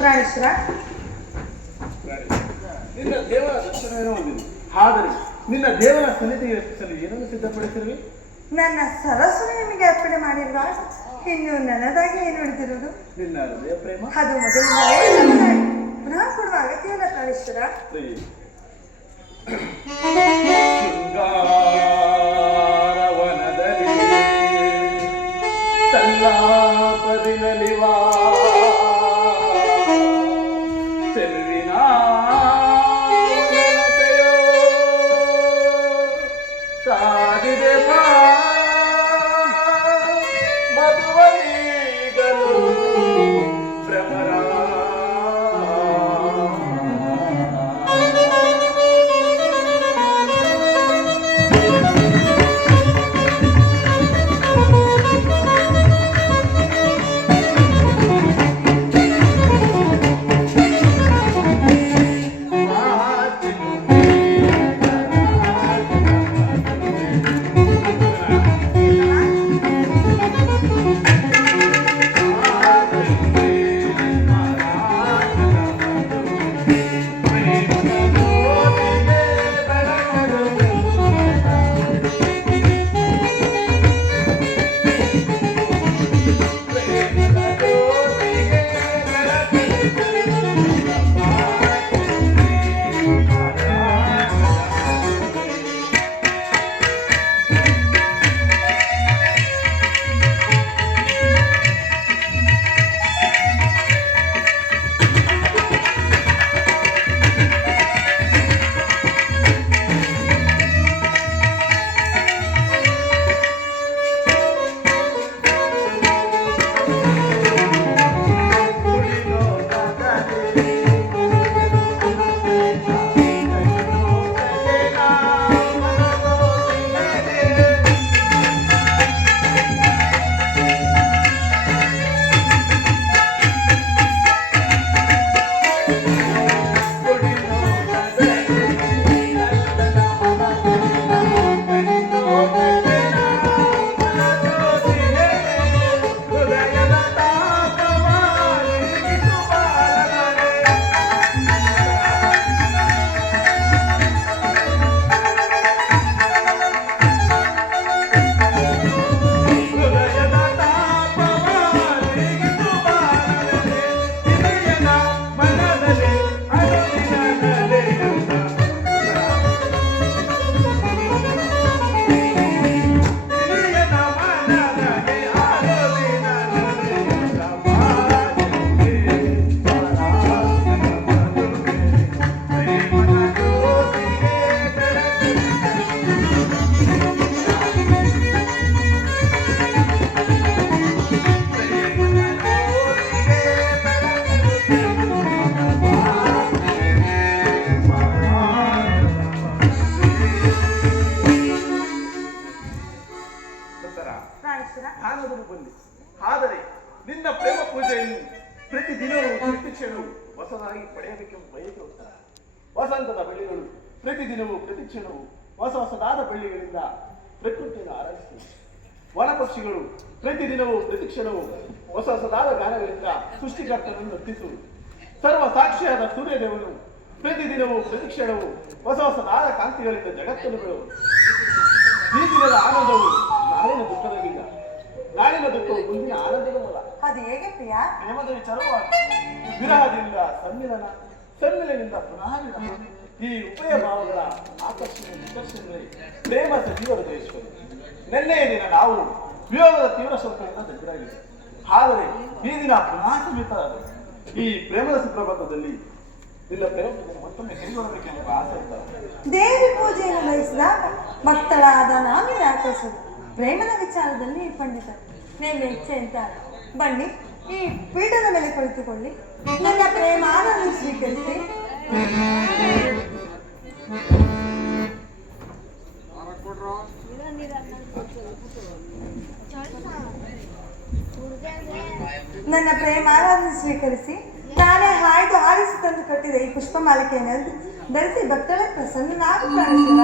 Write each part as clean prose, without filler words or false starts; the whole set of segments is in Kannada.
ಪ್ರಾಣೇಶ್ವರ, ನಿನ್ನ ದೇವರ ದರ್ಶನವೇನೋ ಹೊಂದಿದೆ. ಆದರೆ ನಿನ್ನ ದೇವರ ಸನ್ನಿಧಿಗೆ ರಕ್ಷಿಸಲು ಏನನ್ನು ಸಿದ್ಧಪಡಿಸಿರುವೆ? ನನ್ನ ಸರಸ್ವತಿ ನಿಮಗೆ ಅರ್ಪಣೆ ಮಾಡಿಲ್ವಾ? ಇನ್ನು ನನ್ನದಾಗಿ ಏನು ಉಳಿದಿರುವುದು? ನಿನ್ನ ಹೃದಯ ಪ್ರೇಮ ಅದು ಮೊದಲಿನ ಪುನಃ ಕೊಡುವ ಅಗತ್ಯವಿಲ್ಲ ಪ್ರಾಣೇಶ್ವರ. ಶೃಂಗಾರವನದಲ್ಲಿ ಸಲ್ಲಾಪದಿನಲಿವಾ ಚೆಲುವಿನ ಕಾದಿದೆ ಬಾ ಮಧುವನಿಗಲು ಭ್ರಮರ ನಾನದನ್ನು ಬಂದೆ. ಆದರೆ ನಿನ್ನ ಪ್ರೇಮ ಪೂಜೆಯನ್ನು ಪ್ರತಿದಿನವೂ ಪ್ರತಿ ಕ್ಷಣವೂ ಹೊಸದಾಗಿ ಪಡೆಯಬೇಕೆಂಬ ಬಯಕೆ ಉತ್ತರ. ವಸಂತದ ಬೆಳೆಗಳು ಪ್ರತಿದಿನವೂ ಪ್ರತಿಕ್ಷಣವೂ ಹೊಸ ಹೊಸದಾದ ಬಳ್ಳಿಗಳಿಂದ ಪ್ರಕೃತಿಯನ್ನು ಆರೈಸುತ್ತದೆ. ವನ ಪಕ್ಷಿಗಳು ಪ್ರತಿದಿನವೂ ಪ್ರತಿಕ್ಷಣವೂ ಹೊಸ ಹೊಸದಾದ ಗಾನಗಳಿಂದ ಸೃಷ್ಟಿಕರ್ತನನ್ನು ಅರ್ಪಿಸುವುದು. ಸರ್ವ ಸಾಕ್ಷಿಯಾದ ಸೂರ್ಯದೇವನು ಪ್ರತಿದಿನವೂ ಪ್ರತಿಕ್ಷಣವೂ ಹೊಸ ಹೊಸದಾದ ಕಾಂತಿಗಳಿಂದ ಜಗತ್ತನ್ನು ಬೆಳೆಯುವುದು. ಈ ದಿನದ ಆನಂದವು ನಾಳಿನ ದುಃಖದ ಬೀಜ, ನಾಳಿನ ದುಃಖವು ಮುಂದಿನ ಆನಂದದ ಮೂಲ. ಅದು ಹೇಗೆ ಪ್ರಿಯ? ಪ್ರೇಮದ ವಿಚಾರವಾಗಿ ವಿರಹದಿಂದ ಸಮ್ಮಿಲನ, ಸಮ್ಮಿಲನದಿಂದ ಪುನಃ ವಿರಹ, ಈ ಉಭಯ ಭಾವಗಳ ಆಕರ್ಷಣೆ ವಿಕರ್ಷಣೆ ಪ್ರೇಮ ಸಜೀವ ಹೃದಯೇಶ್ವರಿ. ನಿನ್ನೆಯ ದಿನ ನಾವು ವಿಯೋಗದ ತೀವ್ರ ಶೋಕದಿಂದ ದಗ್ಗರಾಗಿದೆ. ಆದರೆ ಈ ದಿನ ಪುನಃ ಸಮಿತರಾದ ಈ ಪ್ರೇಮದ ಸುಪ್ರಭಾತದಲ್ಲಿ ನಿನ್ನ ಪ್ರೇಮ ಮತ್ತೊಮ್ಮೆ ಕೈಗೊಳ್ಳಬೇಕೆಂಬ ಆಸೆ ಇದ್ದಾರೆ. ದೇವಿ ಪೂಜೆಯನ್ನು ಬಯಸಿದಾಗ ಭಕ್ತಳಾದ ನಾವೇ ಆಕರ್ಷಿಸುದು. ಪ್ರೇಮದ ವಿಚಾರದಲ್ಲಿ ಪಂಡಿತ ನಿಮ್ಮ ಇಚ್ಛೆ ಅಂತಾರೆ. ಬನ್ನಿ, ಈ ಪೀಠದ ಮೇಲೆ ಕುಳಿತುಕೊಳ್ಳಿ. ನನ್ನ ಪ್ರೇಮಾನನ್ನು ಸ್ವೀಕರಿಸಿ. ನನ್ನ ಪ್ರೇಮಾನನ್ನು ಸ್ವೀಕರಿಸಿ ನಾನೇ ಹಾಯ್ದು ಹಾರಿಸಿ ತಂದು ಕಟ್ಟಿದ ಈ ಪುಷ್ಪ ಮಾಲಿಕೆಯನ್ನು ಧರಿಸಿ ಭಕ್ತಳ ಪ್ರಸನ್ನನಾಗಿ ಕಾಣಿಸಿದ.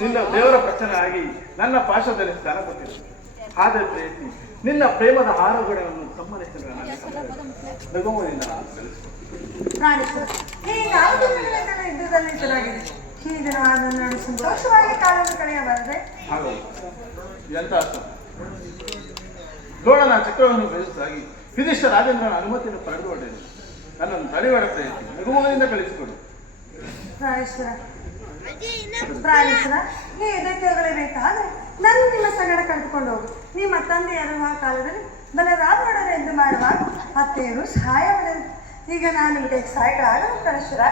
ನಿನ್ನ ದೇವರ ಪ್ರಚನೆ ಆಗಿ ನನ್ನ ಪಾಶದಲ್ಲಿ ಸ್ಥಾನ ಕೊಟ್ಟಿದೆ. ಆದರೆ ಪ್ರೇಯಸಿ, ನಿನ್ನ ಪ್ರೇಮದ ಆರೋಗ್ಯವನ್ನು ಸಮ್ಮತಿಸಿದ ನಗುವಿನಿಂದ ಪ್ರಾಣೇಶ್ವರ, ಈ 4 ದಿನಗಳಿಂದಲೂ ಯುದ್ಧದಲ್ಲಿ ಇತರಾಗಿದೆ. ಈ ದಿನ ಅದನ್ನು ಸಂತೋಷವಾಗಿ ಕಾಲವನ್ನು ಕಳೆಯಬಾರದೆ? ಹಾಗೌದು, ಎಂತ ದ್ರೋಣನ ಚಕ್ರವನ್ನು ಬೆಳೆಸಾಗಿ ವಿಧಿಷ್ಠ ರಾಜೇಂದ್ರನ ಅನುಮತಿಯನ್ನು ಪಡೆದುಕೊಂಡಿದೆ. ನನ್ನನ್ನು ತಡೆಬೇಡ ಪ್ರೇಯಸಿ, ನಗುವಿನಿಂದ ಕಳಿಸಿಕೊಡು. ಪ್ರಾಣೇಶ್ವರ, ನೀವು ಇದಕ್ಕೆ ಹೋಗಲೇಬೇಕಾದ್ರೆ ನಾನು ನಿಮ್ಮ ಸಂಗಡ ಕಳೆದುಕೊಂಡು ಹೋಗು. ನಿಮ್ಮ ತಂದೆಯರು ಆ ಕಾಲದಲ್ಲಿ ಬಲರಾಮನೊಡನೆ ಎಂದು ಮಾಡುವಾಗ ಅತ್ತೆಯರು ಸಹಾಯ ಮಾಡಿದರು. ಈಗ ನಾನು ನಿಮಗೆ ಸಹಾಯಗಳಾಗಲು ಪ್ರಾಣೇಶ್ವರ.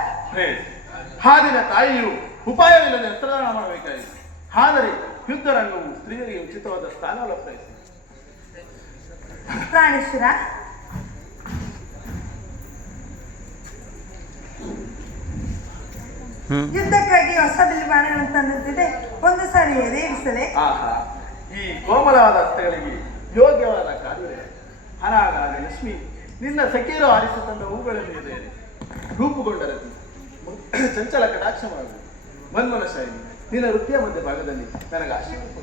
ಹಾದಿನ ತಾಯಿಯು ಉಪಾಯವಿಲ್ಲದೆ ಹಸ್ತದಾನ ಮಾಡಬೇಕಾಯಿತು. ಆದರೆ ಯುದ್ಧರಂಗವು ಸ್ತ್ರೀಯರಿಗೆ ಉಚಿತವಾದ ಸ್ಥಾನವನ್ನು ಪ್ರಯತ್ನ. ಪ್ರಾಣೇಶ್ವರ, ಯುದ್ಧಕ್ಕಾಗಿ ಹೊಸ ಬಿಲ್ಲು ಬಾಣಗಳನ್ನು ತಂದಂತಿದೆ. ಒಂದು ಸಾರಿ ಎದೇರಿಸಲೇ ಆಹಾ, ಈ ಕೋಮಲವಾದ ಹಸ್ತಗಳಿಗೆ ಯೋಗ್ಯವಾದ ಕಾರ್ಯ. ಹನಾಗಾಗ ಲಕ್ಷ್ಮಿ, ನಿನ್ನ ಸಖಿಯರು ಆರಿಸಿ ತಂದ ಹೂಗಳ ಮೇಲೆ ರೂಪುಗೊಂಡ ರತಿ ಚಂಚಲ ಕಟಾಕ್ಷ ಮಾಡುವುದು ಮನ್ಮನ ಶೈಲಿ. ನಿನ್ನ ವೃತ್ತಿಯ ಮಧ್ಯ ಭಾಗದಲ್ಲಿ ನನಗೆ ಆಶೀರ್ವಾದ.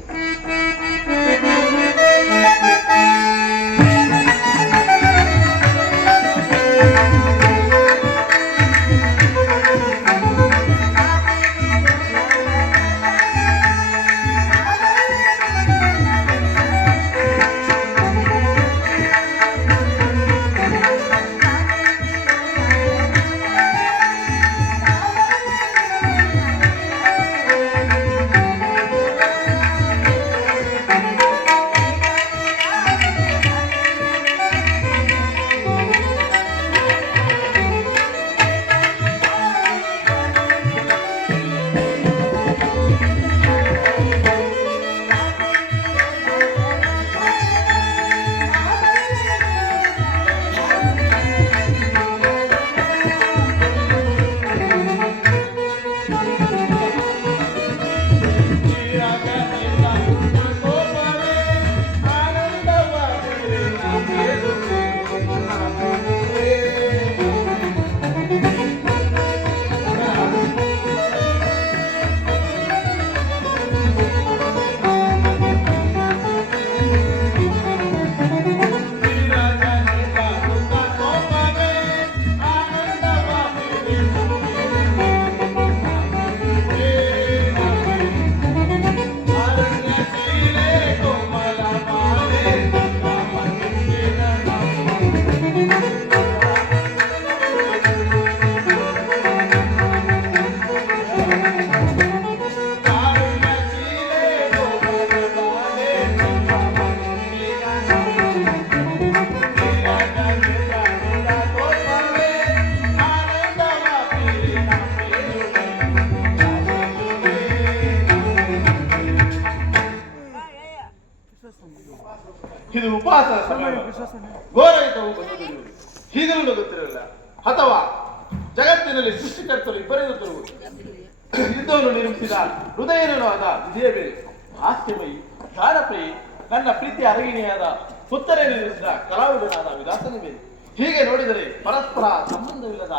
ಇದು ಉಪವಾಸದ ಸಮಯ. ಘೋರಯುತವು ಬಂದುಬಿಡುವುದು ಹೀಗಲೂ ಗೊತ್ತಿರಲಿಲ್ಲ. ಅಥವಾ ಜಗತ್ತಿನಲ್ಲಿ ಸೃಷ್ಟಿಕರ್ತರು ಇಬ್ಬರಿಗೂ ತರುವುದು. ಯುದ್ಧವನ್ನು ನಿರ್ಮಿಸಿದ ಹೃದಯನೂ ಆದ ವಿಜಯ ಬೇರೆ. ಹಾಸ್ಯಮಯಿ ದಾನಪ್ರಿಯಿ ನನ್ನ ಪ್ರೀತಿಯ ಅರಗಿಣಿಯಾದ ಪುತ್ತರೆ ನಿರ್ಮಿಸಿದ ಕಲಾವಿದನಾದ ವಿಲಾಸನೇ ಬೇರೆ. ಹೀಗೆ ನೋಡಿದರೆ ಪರಸ್ಪರ ಸಂಬಂಧವಿಲ್ಲದ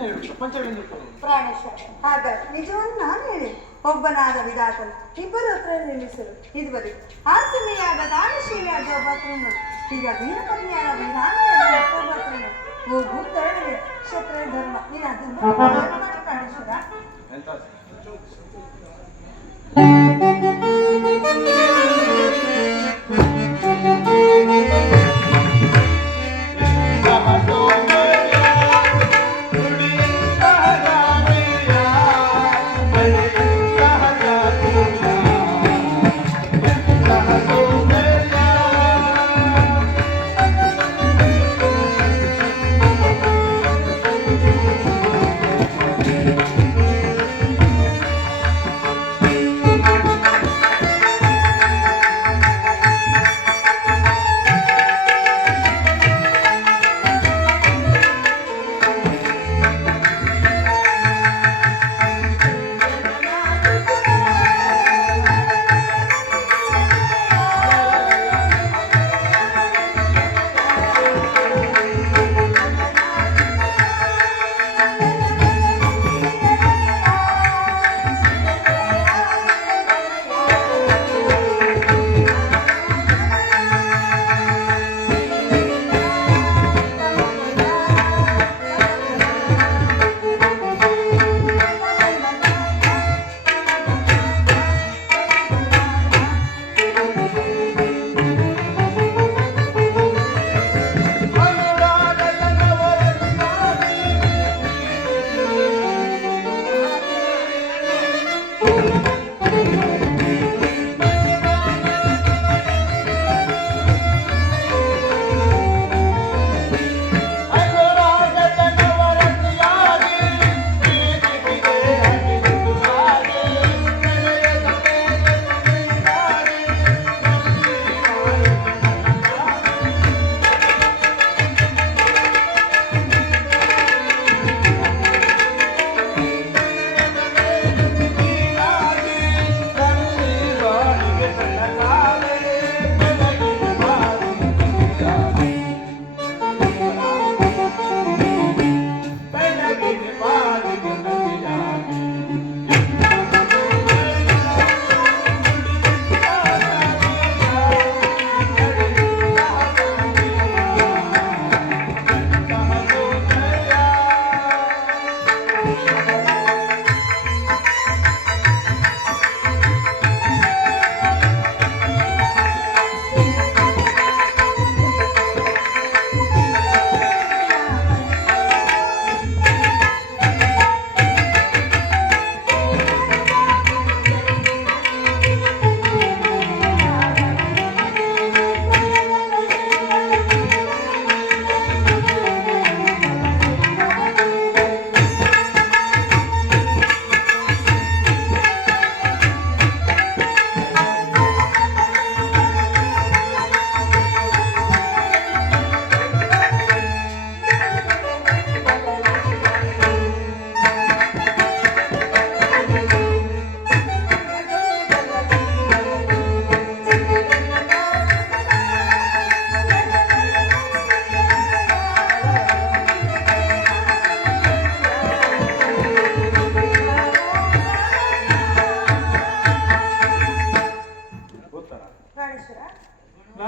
ಎರಡು ಪ್ರಪಂಚವೆಂದು ಪ್ರಾಣೇಶ್ವರ, ಹಾಗಾದ್ರೆ ನಿಜವನ್ನು ನಾನು ಹೇಳಿ ಒಬ್ಬನಾದ ವಿಧಾತನು ಇಬ್ಬರು ಹತ್ರ ನಿರ್ಮಿಸರು. ಇದುವರೆಗೆ ಆಸಮೆಯಾದ ದಾನಶೀಲಿಯಾದ ಒಬ್ಬ ಹತ್ರ ನೋಡಿ. ಈಗ ವೀರಪತ್ನಿಯಾದ ವಿಧಾನ ಒಬ್ಬ ಹತ್ರ ನೋಡಿ. ಹೋಗು ತರಣಿಗೆ ಕ್ಷತ್ರ ಧರ್ಮ ನೀನು ಅದನ್ನು ಮಾಡಿ ಪ್ರಾಣೇಶ್ವರ.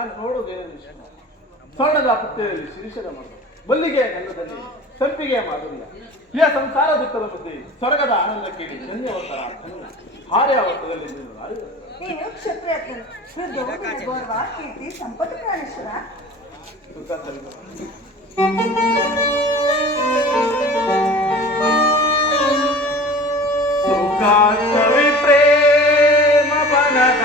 ನಾನು ನೋಡುವುದೇನು ವಿಷಯ ಸ್ವರ್ಣದ ಪುತ್ತೆಯಲ್ಲಿ ಶಿರೀಷದ ಮಗಳು ಮಲ್ಲಿಗೆಯ ಗಂಧದಲ್ಲಿ ಸಂಪಿಗೆಯ ಮಾಧುರ್ಯ ಈ ಸಂಸಾರ ದುಃಖದ ಮಧ್ಯೆ ಸ್ವರ್ಗದ ಆನಂದ ಕೇಳಿ ಧನ್ಯವತ್ತರ ಧನ್ಯ ಹಾರ್ಯಾವರ್ತದಲ್ಲಿ ನೀನು ನೀನು ಕ್ಷತ್ರಿಯ ಗೌರವ ಕೀರ್ತಿ ಸಂಪತ್ತು ಪ್ರಾಣೇಶ್ವರ ಸುಖಾಂತವಿ ಪ್ರೇಮ ಬನದ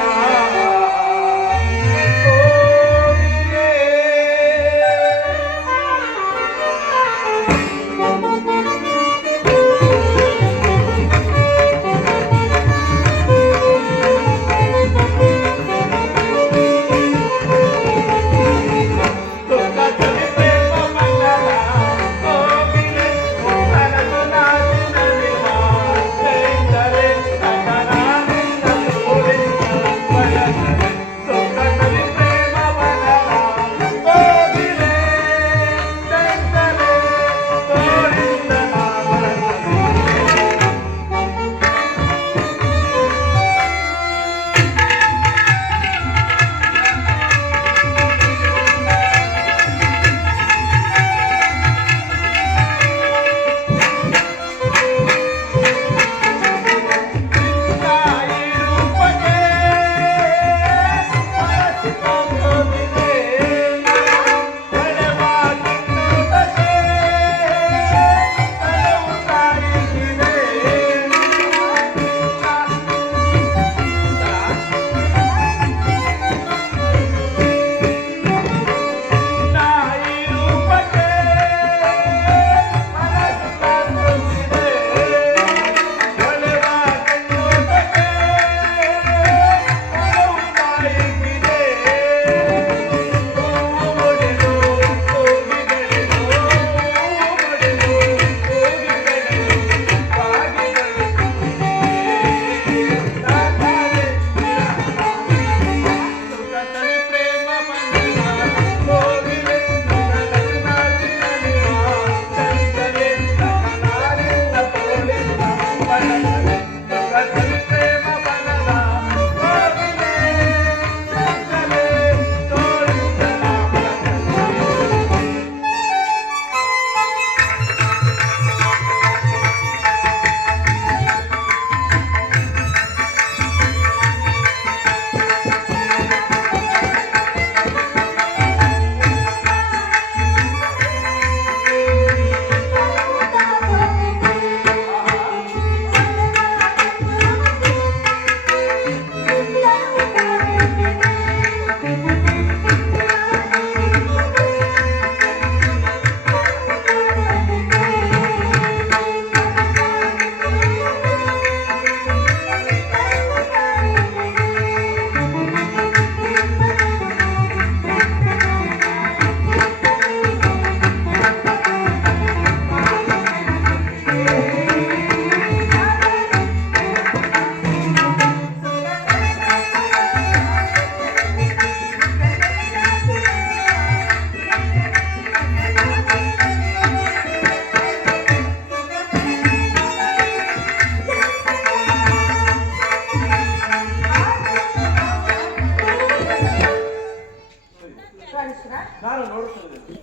ನಾನು ನೋಡುತ್ತಿದ್ದೇನೆ.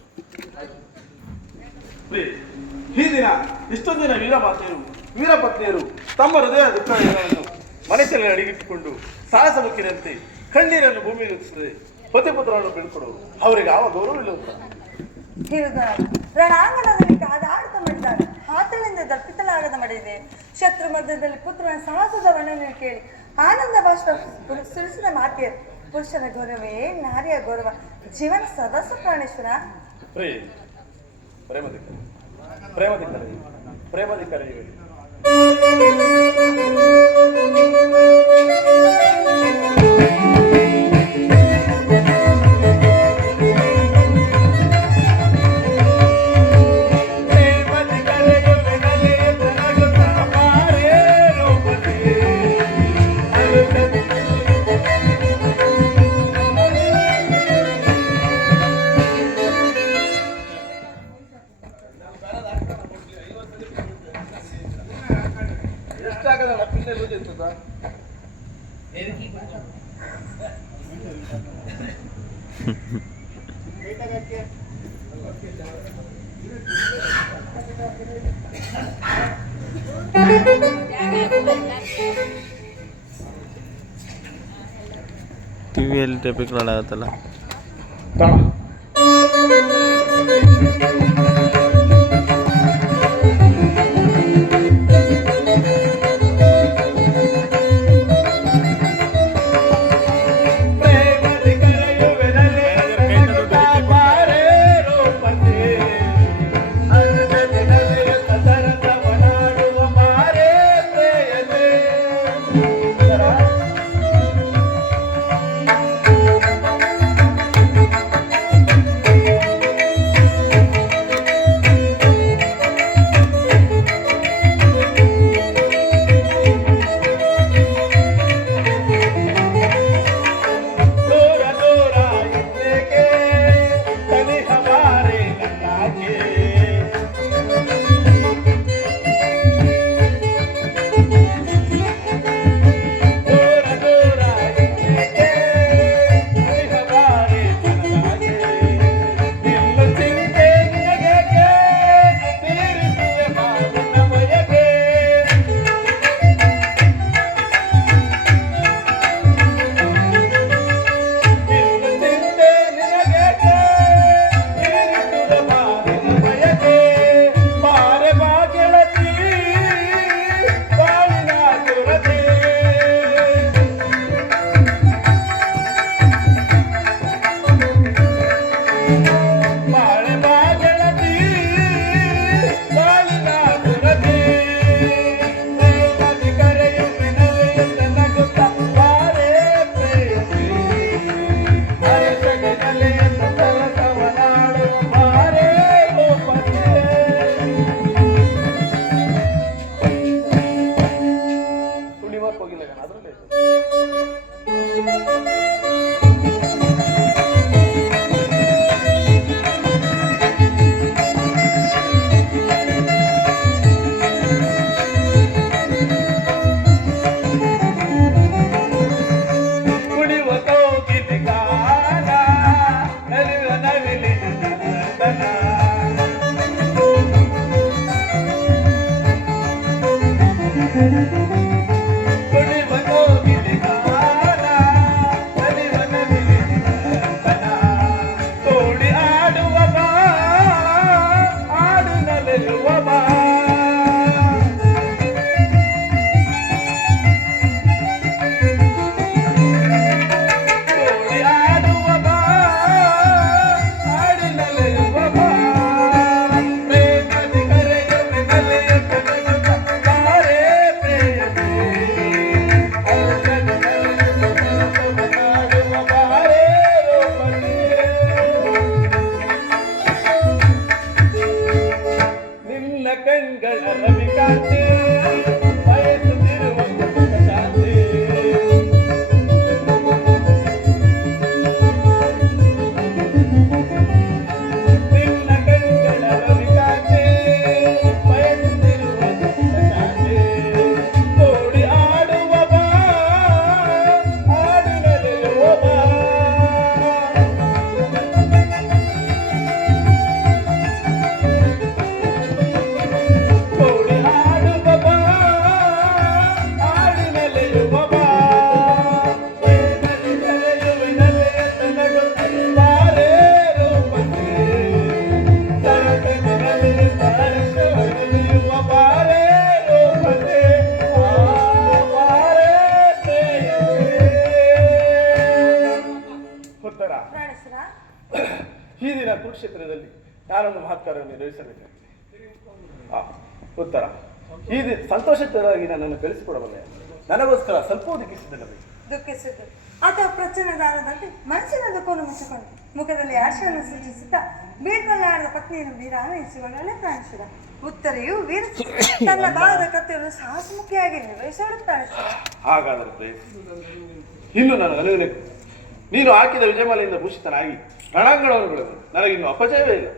ಈ ದಿನ ಇಷ್ಟೊಂದು ದಿನ ವೀರಪತ್ನಿಯರು ತಮ್ಮ ಹೃದಯ ದುಃಖವನ್ನು ಮನಸ್ಸಲ್ಲಿ ಅಡಿಗಿಟ್ಟುಕೊಂಡು ಸಾಹಸ ಮುಖಿನಂತೆ ಕಣ್ಣೀರನ್ನು ಭೂಮಿಗೆ ಉತ್ತಿಸದೆ ಪತಿಪುತ್ರವನ್ನು ಬೀಳ್ಕೊಡುವರು. ಅವರಿಗೆ ಯಾವ ಗೌರವವಿಲ್ಲ. ರಣಾಂಗಣದಲ್ಲಿ ಕಾದಾಡ್ತಾ ಮಾಡಿದ್ದಾರೆ. ಆತಳಿಂದ ದಪ್ಪಿತಲಾಗದ ಮಾಡಿದೆ. ಶತ್ರು ಮಧ್ಯದಲ್ಲಿ ಪುತ್ರನ ಸಾಹಸದ ವರ್ಣನೆ ಕೇಳಿ ಆನಂದ ಬಾಷ್ಪ ಸುರಿಸಿದ ಮಾತೆಯರು. ಪುರುಷನ ಗೌರವೇ ನಾರಿಯ ಗೌರವ. ಜೀವನ ಸದಸ್ಯ ಪ್ರಾಣೇಶ್ವರ. ಪ್ರೇಮಧಿಕರ ಟಿ ವಿಯಲ್ಲಿ ಟೇಪ್ ರೆಕಾರ್ಡ್ ಆಗುತ್ತಲ್ಲ. ಈ ದಿನ ಕುರುಕ್ಷೇತ್ರದಲ್ಲಿ ನಾನೊಂದು ಮಹತ್ಕಾರ್ಯವನ್ನು ನಿರ್ವಹಿಸಬೇಕಾಗಿದೆ. ಉತ್ತರ, ಈ ದಿನ ಸಂತೋಷಕರಾಗಿ ನನ್ನನ್ನು ಕಳಿಸಿಕೊಡಬಲ್ಲೆ. ನನಗೋಸ್ಕರ ಸ್ವಲ್ಪ ದುಃಖಿಸಿದ್ದಲ್ಲಬೇಕು. ದುಃಖಿಸಿದ್ದು ಅಥವಾ ಪ್ರಚನ್ನದಾರದಂತೆ ಮನಸ್ಸಿನ ದುಃಖವನ್ನು ಮುಚ್ಚಿಕೊಂಡು ಮುಖದಲ್ಲಿ ಆಶೆಯನ್ನು ಸೂಚಿಸುತ್ತಾ ಬೀಳ್ಕೊಳ್ಳಾರದ ಪತ್ನಿಯನ್ನು ವೀರಾನಿಸಿಕೊಂಡಲ್ಲೇ ಪ್ರಾಣಿಸಿದ. ಉತ್ತರೆಯು ವೀರ ತನ್ನ ಭಾಗದ ಕಥೆಯನ್ನು ಸಾಹಸಮುಖಿಯಾಗಿ ನಿರ್ವಹಿಸಿಡುತ್ತಾಳೆ. ಹಾಗಾದರೆ ಪ್ರೇಯಸಿ, ಇನ್ನು ನನ್ನ ಅನುವಿನ ನೀನು ಹಾಕಿದ ವಿಜಯಮಾಲೆಯಿಂದ ಭೂಷಿತನಾಗಿ ರಣಾಂಗಣವನ್ನು ಬಿಡಲು ನನಗಿನ್ನು ಅಪಜಯವೇ ಇಲ್ಲ.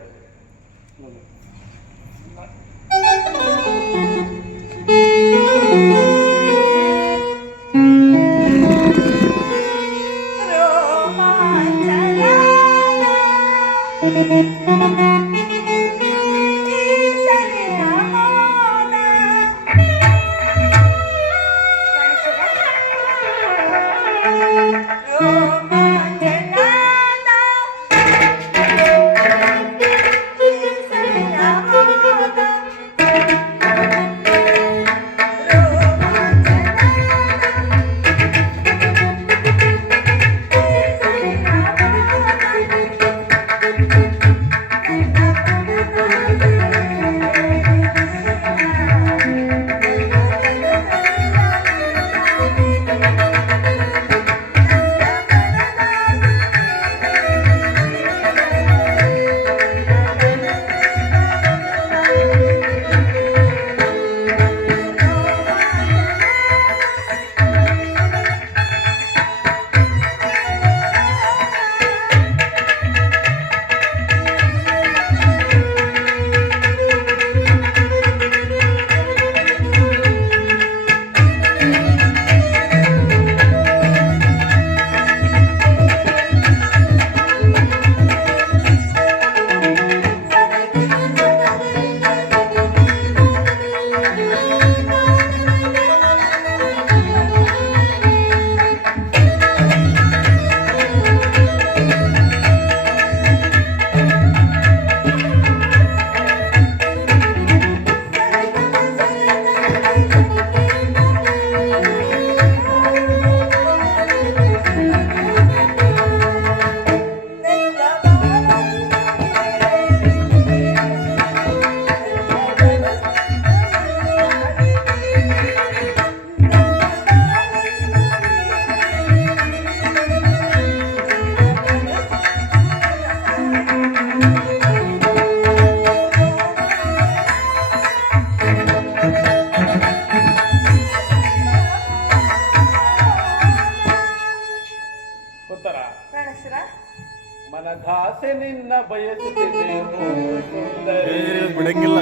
ರೋಮಾಂಚನ ಉತ್ತರ ಪ್ರಾಣೇಶ್ವರ ಮನದಾಸೆ ನಿನ್ನ ಬಯಸುತ್ತಿದ್ದೇನು ಸುಂದರಿ. ಬಿಡಂಗಿಲ್ಲ.